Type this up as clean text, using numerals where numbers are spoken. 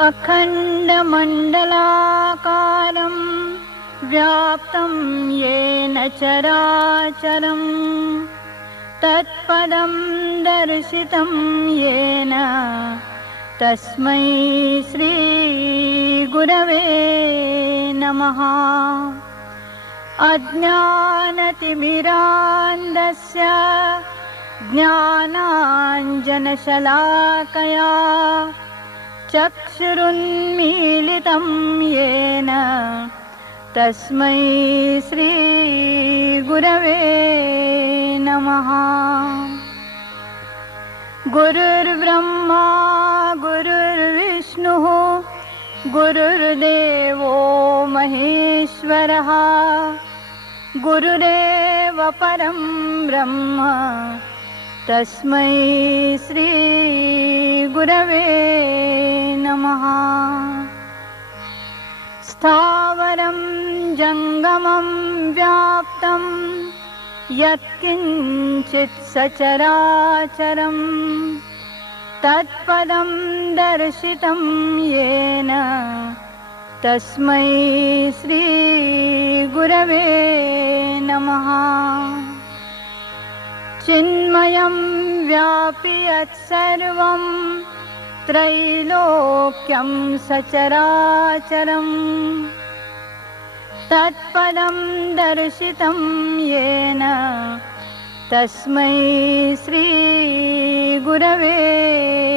अखण्डमण्डलाकारं व्याप्तं येन चराचरं तत्पदं दर्शितं येन तस्मै श्रीगुरवे नमः। अज्ञानतिमिरान्धस्य ज्ञानाञ्जनशलाकया चक्षुरुन्मीलितं येन तस्मै श्रीगुरवे नमः। गुरुर्ब्रह्मा गुरुर्विष्णुः गुरुर्देवो महेश्वरः गुरुरेव परं ब्रह्म तस्मै श्रीगुरवे नमः। स्थावरं जङ्गमं व्याप्तं यत्किञ्चित् सचराचरं तत्पदं दर्शितं येन तस्मै श्रीगुरवे नमः। चिन्मयं व्यापि यत्सर्वं त्रैलोक्यं सचराचरं तत्पदं दर्शितं येन तस्मै श्रीगुरवे